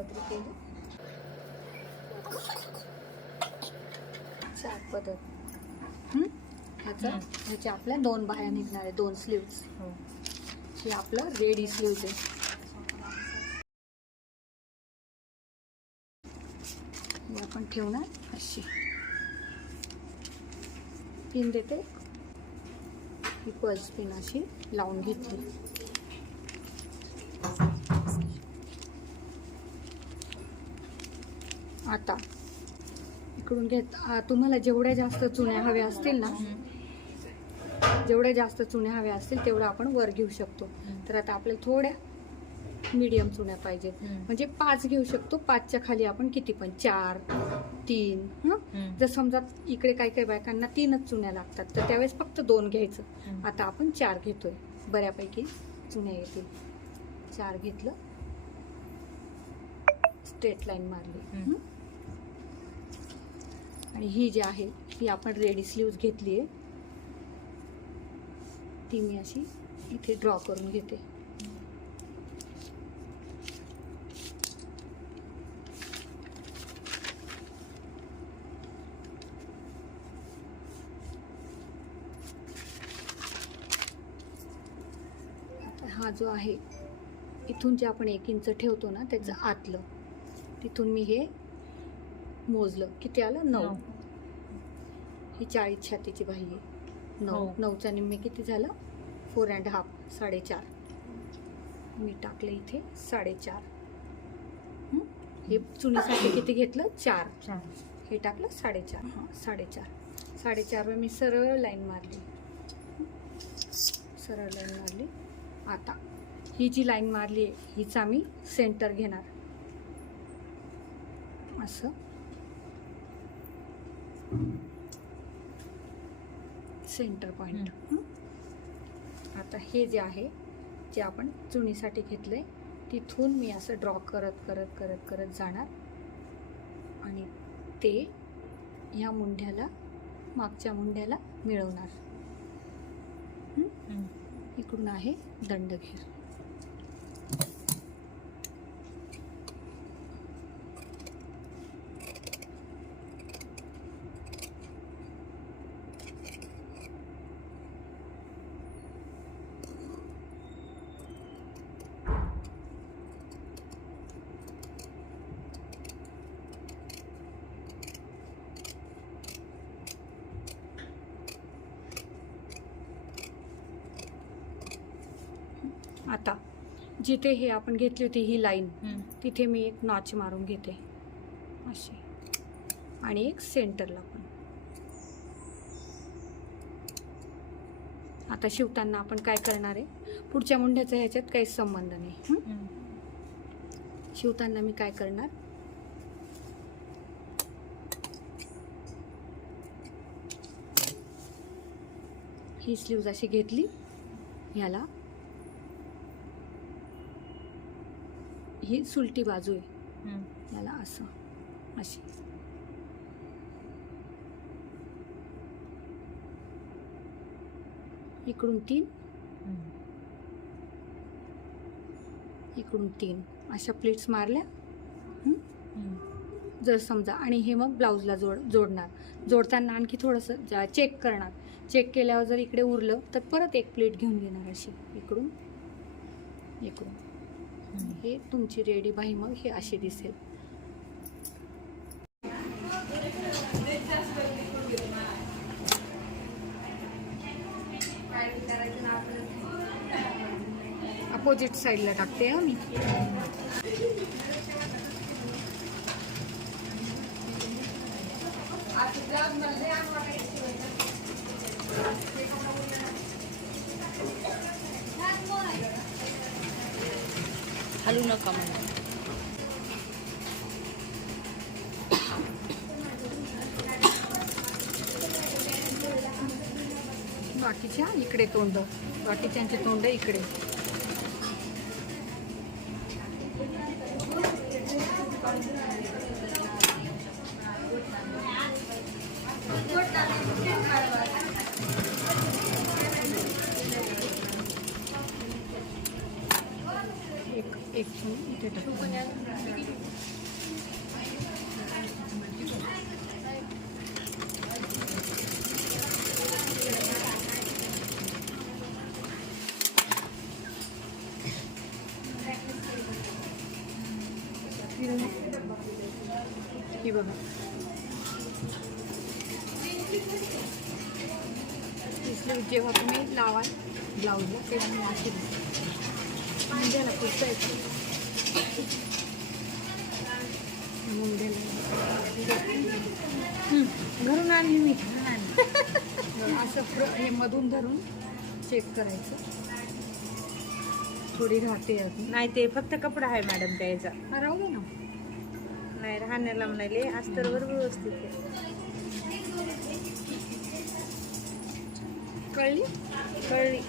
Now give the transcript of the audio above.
पदरी केली. 4 पदर. ह्याचे आपल्या 2 बाह्या निघणार आहे, 2 स्लीव्स. हे आपलं रेडी स्लीव्ज आहे. हे आपण ठेवणार अशी पिन देते. ही पर्स पिन अशी लावून घेतली. आता इकडून घेत. तुम्हाला जेवढ्या जास्त चुण्या हव्या असतील ना, जेवढ्या जास्त चुण्या हव्या असतील तेवढं आपण वर घेऊ शकतो. तर आता आपल्याला थोड्या मीडियम चुण्या पाहिजेत, म्हणजे 5 घेऊ शकतो. 5च्या खाली आपण किती पण 4, 3. जर समजा इकडे काही बायकांना 3च चुण्या लागतात तर त्यावेळेस फक्त 2 घ्यायचं. आता आपण 4 घेतोय, बऱ्यापैकी चुण्या येतील. 4 घेतलं, स्ट्रेट लाईन मारली. आणि ही जी आहे ती आपण रेडी स्लीव्ज घेतली आहे, ती मी अशी इथे ड्रॉ करून घेते. हा जो आहे इथून जे आपण 1 इंच ठेवतो ना त्याचं आतलं, तिथून मी हे मोजलं. किती आलं? 9. ही 40 छातीची बाही आहे. 9च्या निम्मे किती झालं? 4.5, 4.5. मी टाकलं इथे 4.5. हे चुनीसाठी किती घेतलं? 4. हे टाकलं 4.5. हां, 4.5 वर मी सरळ लाईन मारली. आता ही जी लाईन मारली आहे हिचा मी सेंटर घेणार असं. Centre point. आता हे जे आहे जे आपण चुणीसाठी घेतलंय तिथून मी असं ड्रॉ करत जाणार आणि ते ह्या मुंढ्याला, मागच्या मुंढ्याला मिळवणार. इकडून आहे दंडघेर. आता जिथे हे आपण घेतली होती ही लाईन, तिथे मी एक नॉच मारून घेते अशी, आणि एक सेंटरला पण. आता शिवताना आपण काय करणार आहे, पुढच्या मुंढ्याचा ह्याच्यात काहीच संबंध नाही. शिवताना मी काय करणार, ही स्लीव्ज अशी घेतली, ह्याला ही सुलटी बाजू आहे, याला असं अशी इकडून 3, इकडून 3 अशा प्लेट्स मारल्या. जर समजा, आणि हे मग ब्लाऊजला जोडणार. जोडताना आणखी थोडंसं चेक करणार. चेक केल्यावर जर इकडे उरलं तर परत एक प्लेट घेऊन घेणार अशी इकडून. हे तुमची रेडी बाही मग हे अशी दिसेल. अपोजिट साईडला टाकते हा मी. हलू नका म्हणा. बाकीच्या इकडे तोंड, बाकीच्यांचे तोंड इकडे. एक इथे टाकू. हे बघा स्लीव जेव्हा तुम्ही लावाल ब्लाऊजला तेव्हा मी अशी मुंड्याला पुसायचं. घरून आणली मी. असं हे मधून धरून चेक करायचं. थोडी राहते अजून. नाही ते फक्त कपडा आहे मॅडम त्याचा. हा राहू दे ना. नाही राहण्याला म्हणाले अस्तरवर व्यवस्थित आहे. कळली? कळली.